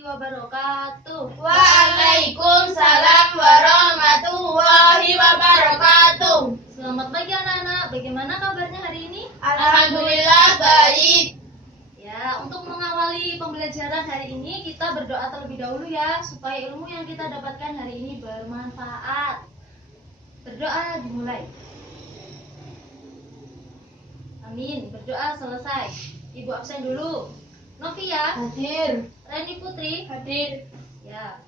wabarakatuh. Waalaikumsalam warahmatullahi wabarakatuh. Selamat pagi anak-anak. Bagaimana kabarnya hari ini? Alhamdulillah baik. Ya, untuk mengawali pembelajaran hari ini kita berdoa terlebih dahulu ya, supaya ilmu yang kita dapatkan hari ini bermanfaat. Berdoa dimulai. Amin. Berdoa selesai. Ibu absen dulu. Novia, Hadir. Reni Putri, Hadir. ya.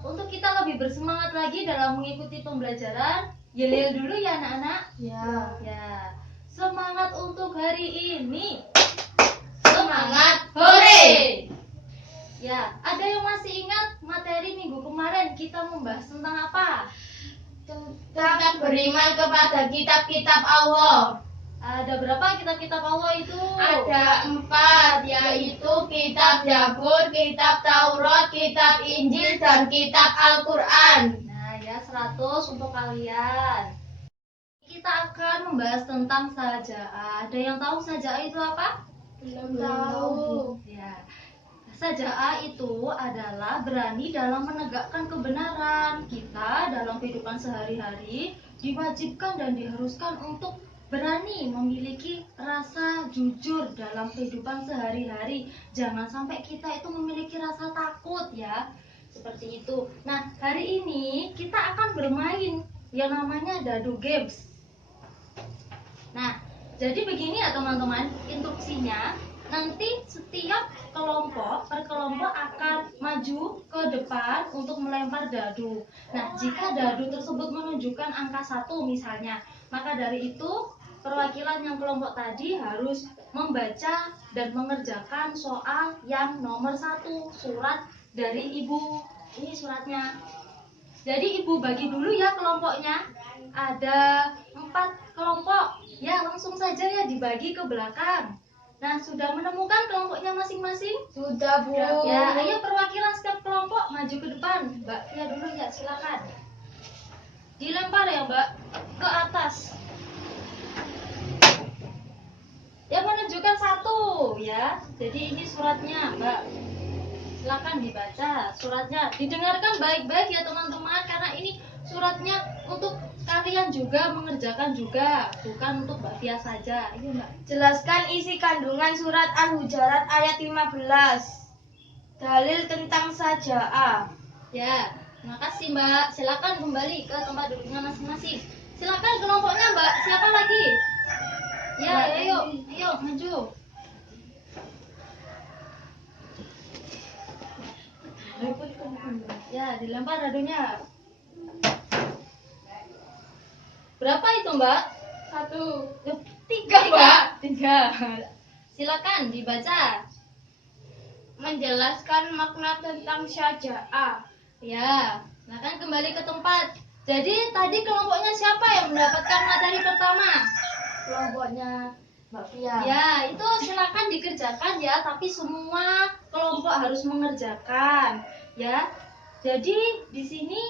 Untuk kita lebih bersemangat lagi dalam mengikuti pembelajaran, yel dulu ya anak-anak. Ya. Ya. Semangat untuk hari ini. Semangat, hore. Ya, ada yang masih ingat materi minggu kemarin kita membahas tentang apa? Tentang beriman kepada kitab-kitab Allah. Ada berapa kitab-kitab Allah itu? Ada 4, yaitu kitab Zabur, kitab Taurat, kitab Injil, dan kitab Al-Quran. Nah, ya 100 untuk kalian. Kita akan membahas tentang saja'ah. Ada yang tahu saja'ah itu apa? Belum tahu. Ya. Saja'ah itu adalah berani dalam menegakkan kebenaran. Kita dalam kehidupan sehari-hari diwajibkan dan diharuskan untuk berani memiliki rasa jujur dalam kehidupan sehari-hari. Jangan sampai kita itu memiliki rasa takut ya. Seperti itu. Nah, hari ini kita akan bermain yang namanya Dadu Games. Nah, jadi begini ya teman-teman, instruksinya. Nanti setiap kelompok per kelompok akan maju ke depan untuk melempar dadu. Nah, jika dadu tersebut menunjukkan angka 1 misalnya, maka dari itu perwakilan yang kelompok tadi harus membaca dan mengerjakan soal yang nomor 1, surat dari ibu. Ini suratnya. Jadi ibu bagi dulu ya kelompoknya. Ada 4 kelompok. Ya, langsung saja ya dibagi ke belakang. Nah, sudah menemukan kelompoknya masing-masing? Sudah, Bu. Ya, ayo perwakilan setiap kelompok maju ke depan. Mbak Fia dulu ya, silakan. Dilempar ya, Mbak, ke atas. Yang menunjukkan 1 ya. Jadi ini suratnya, Mbak. Silakan dibaca suratnya. Didengarkan baik-baik ya teman-teman, karena ini suratnya untuk kalian juga mengerjakan juga, bukan untuk Mbak Fia saja. Iya, Mbak. Jelaskan isi kandungan surat Al-Hujurat ayat 15. Dalil tentang saja'ah. Ya, terima kasih Mbak. Silakan kembali ke tempat duduknya masing-masing. Silakan kelompoknya Mbak. Siapa lagi? Ya, ayo maju. Ya, dilempar dadunya. Berapa itu Mbak? 1. 3 Mbak. 3. Silakan dibaca. Menjelaskan makna tentang saja'ah. Ya, silakan kembali ke tempat. Jadi tadi kelompoknya siapa yang mendapatkan materi pertama? Kelompoknya Mbak Fia. Ya, itu silakan dikerjakan ya, tapi semua kelompok harus mengerjakan, ya. Jadi di sini,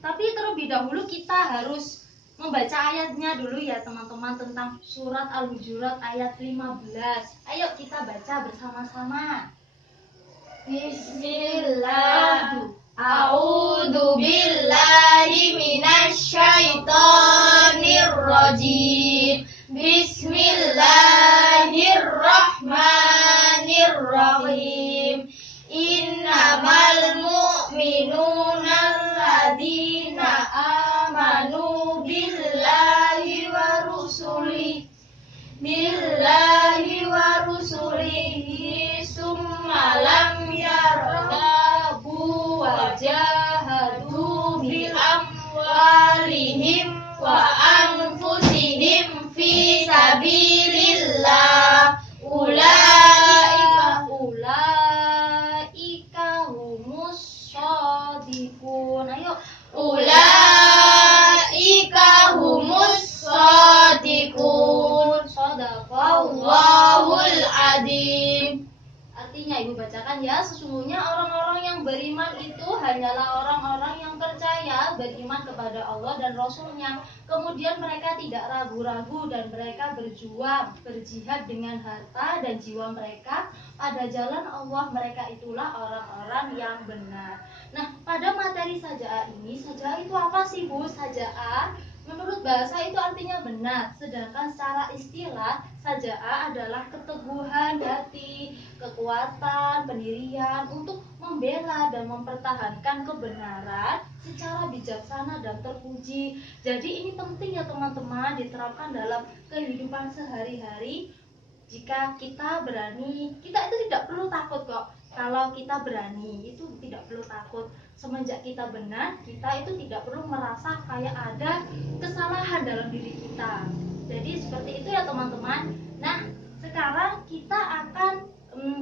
tapi terlebih dahulu kita harus membaca ayatnya dulu ya teman-teman, tentang surat Al-Hujurat ayat 15. Ayo kita baca bersama-sama. Bismillah. A'udzu billahi minasyaitonir rajim. Bismillahirrahmanirrahim. Innamal mu'minuna alladzina amanu billahi wa rusulihi summa lam yartabu wa jahadu bil bacakan ya. Sesungguhnya orang-orang yang beriman itu hanyalah orang-orang yang percaya, beriman kepada Allah dan Rasul-Nya. Kemudian mereka tidak ragu-ragu dan mereka berjuang, berjihad dengan harta dan jiwa mereka pada jalan Allah. Mereka itulah orang-orang yang benar. Nah, pada materi saja'ah ini, saja'ah itu apa sih Bu? Saja'ah menurut bahasa itu artinya benar, sedangkan secara istilah saja'ah adalah keteguhan hati, kekuatan, pendirian untuk membela dan mempertahankan kebenaran secara bijaksana dan terpuji. Jadi ini penting ya teman-teman, diterapkan dalam kehidupan sehari-hari. Jika kita berani, kita itu tidak perlu takut kok. Kalau kita berani, itu tidak perlu takut. Semenjak kita benar, kita itu tidak perlu merasa kayak ada kesalahan dalam diri kita. Jadi seperti itu ya teman-teman. Nah, sekarang kita akan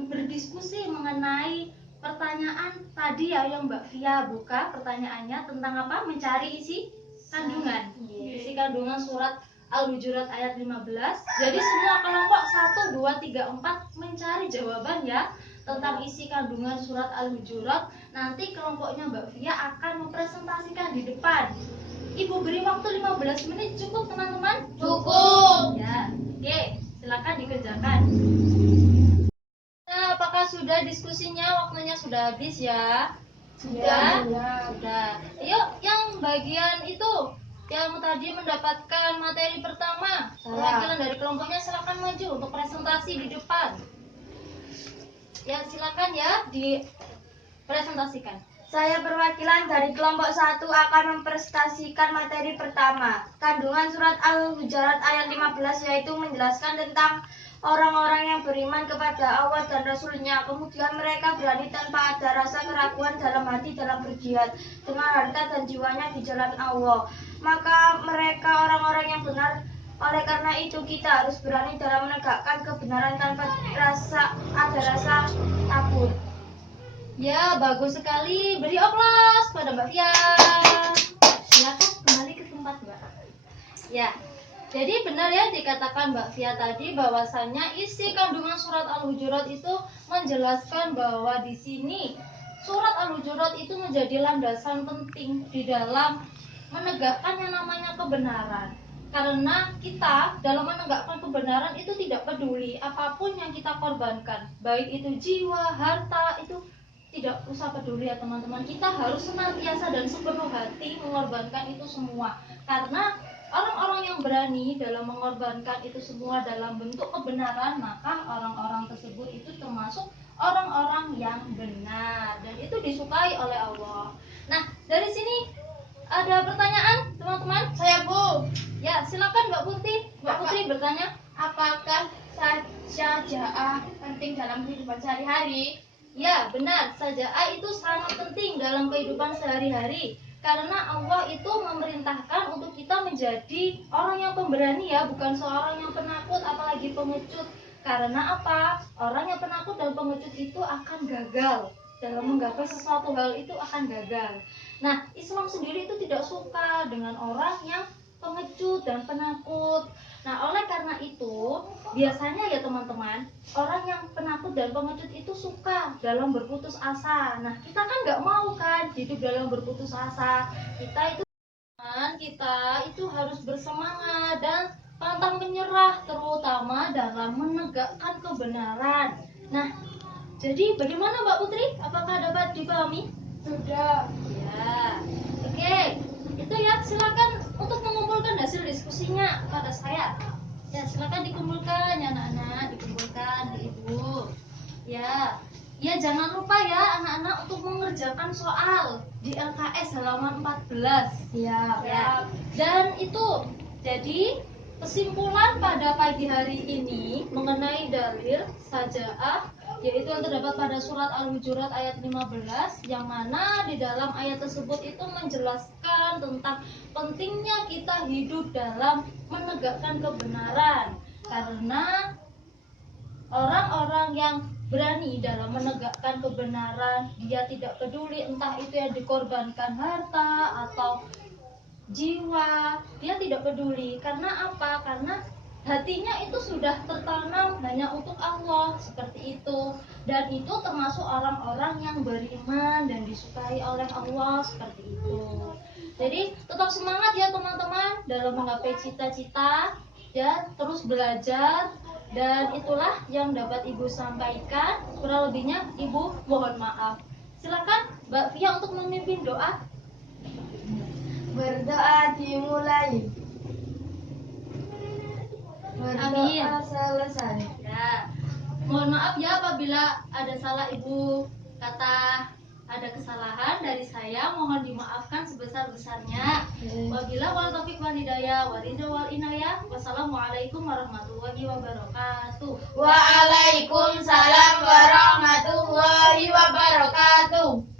berdiskusi mengenai pertanyaan tadi ya yang Mbak Via buka. Pertanyaannya tentang apa? Mencari isi kandungan. Isi kandungan surat Al-Hujurat ayat 15. Jadi semua kelompok 1, 2, 3, 4 mencari jawaban ya tentang isi kandungan surat Al-Hujurat. Nanti kelompoknya Mbak Via akan mempresentasikan di depan. Ibu beri waktu 15 menit cukup teman-teman? Cukup. Ya, oke, silakan dikerjakan. Nah, apakah sudah diskusinya? Waktunya sudah habis ya? Sudah? Sudah. Yuk, yang bagian itu yang tadi mendapatkan materi pertama, perwakilan dari kelompoknya silakan maju untuk presentasi di depan. Ya, silakan ya dipresentasikan. Saya perwakilan dari kelompok 1 akan mempresentasikan materi pertama. Kandungan surat Al-Hujurat ayat 15 yaitu menjelaskan tentang orang-orang yang beriman kepada Allah dan Rasul-Nya. Kemudian mereka berani tanpa ada rasa keraguan dalam hati dalam berjihad dengan harta dan jiwanya di jalan Allah. Maka mereka orang-orang yang benar. Oleh karena itu kita harus berani dalam menegakkan kebenaran tanpa ada rasa takut. Ya, bagus sekali. Beri aplaus pada Mbak Via. Silakan kembali ke tempat Mbak. Ya, jadi benar ya dikatakan Mbak Via tadi bahwasannya isi kandungan surat Al-Hujurat itu menjelaskan bahwa di sini surat Al-Hujurat itu menjadi landasan penting di dalam menegakkan yang namanya kebenaran. Karena kita dalam menegakkan kebenaran itu tidak peduli apapun yang kita korbankan, baik itu jiwa, harta, itu tidak usah peduli ya teman-teman. Kita harus senantiasa dan sepenuh hati mengorbankan itu semua. Karena orang-orang yang berani dalam mengorbankan itu semua dalam bentuk kebenaran, maka orang-orang tersebut itu termasuk orang-orang yang benar dan itu disukai oleh Allah. Nah, dari sini ada pertanyaan teman-teman? Saya Bu. Ya, silakan Mbak Putri. Mbak Putri bertanya. Apakah saja'ah penting dalam kehidupan sehari-hari? Ya, benar. Saja'ah itu sangat penting dalam kehidupan sehari-hari. Karena Allah itu memerintahkan untuk kita menjadi orang yang pemberani ya, bukan seorang yang penakut apalagi pengecut. Karena apa? Orang yang penakut dan pengecut itu akan gagal. Dalam menggapai sesuatu hal itu akan gagal. Nah, Islam sendiri itu tidak suka dengan orang yang pengecut dan penakut. Nah, oleh karena itu, biasanya ya teman-teman, orang yang penakut dan pengecut itu suka dalam berputus asa. Nah, kita kan nggak mau kan hidup dalam berputus asa. Kita itu harus bersemangat dan pantang menyerah, terutama dalam menegakkan kebenaran. Nah, jadi bagaimana Mbak Putri? Apakah dapat dipahami? Sudah. Ya, oke. Itu ya, silakan untuk mengumpulkan hasil diskusinya pada saya. Ya, silakan dikumpulkan ya anak-anak, dikumpulkan di Ibu. Ya, jangan lupa ya anak-anak untuk mengerjakan soal di LKS halaman 14. Siap. Ya, dan itu jadi kesimpulan pada pagi hari ini mengenai dalil saja'ah, yaitu yang terdapat pada surat Al-Hujurat ayat 15, yang mana di dalam ayat tersebut itu menjelaskan tentang pentingnya kita hidup dalam menegakkan kebenaran. Karena orang-orang yang berani dalam menegakkan kebenaran, dia tidak peduli entah itu yang dikorbankan harta atau jiwa, dia tidak peduli. Karena apa? Karena hatinya itu sudah tertanam hanya untuk Allah, seperti itu. Dan itu termasuk orang-orang yang beriman dan disukai oleh Allah, seperti itu. Jadi tetap semangat ya teman-teman dalam menggapai cita-cita dan terus belajar. Dan itulah yang dapat Ibu sampaikan. Kurang lebihnya Ibu mohon maaf. Silakan Mbak Fia untuk memimpin doa. Berdoa dimulai. Amin. Berdoa selesai. Ya, mohon maaf ya apabila ada salah Ibu kata, ada kesalahan dari saya, mohon dimaafkan sebesar-besarnya. Wabila wal taufiq wal hidayah wal ridha wal inayah. Wassalamualaikum warahmatullahi wabarakatuh. Waalaikumsalam warahmatullahi wabarakatuh.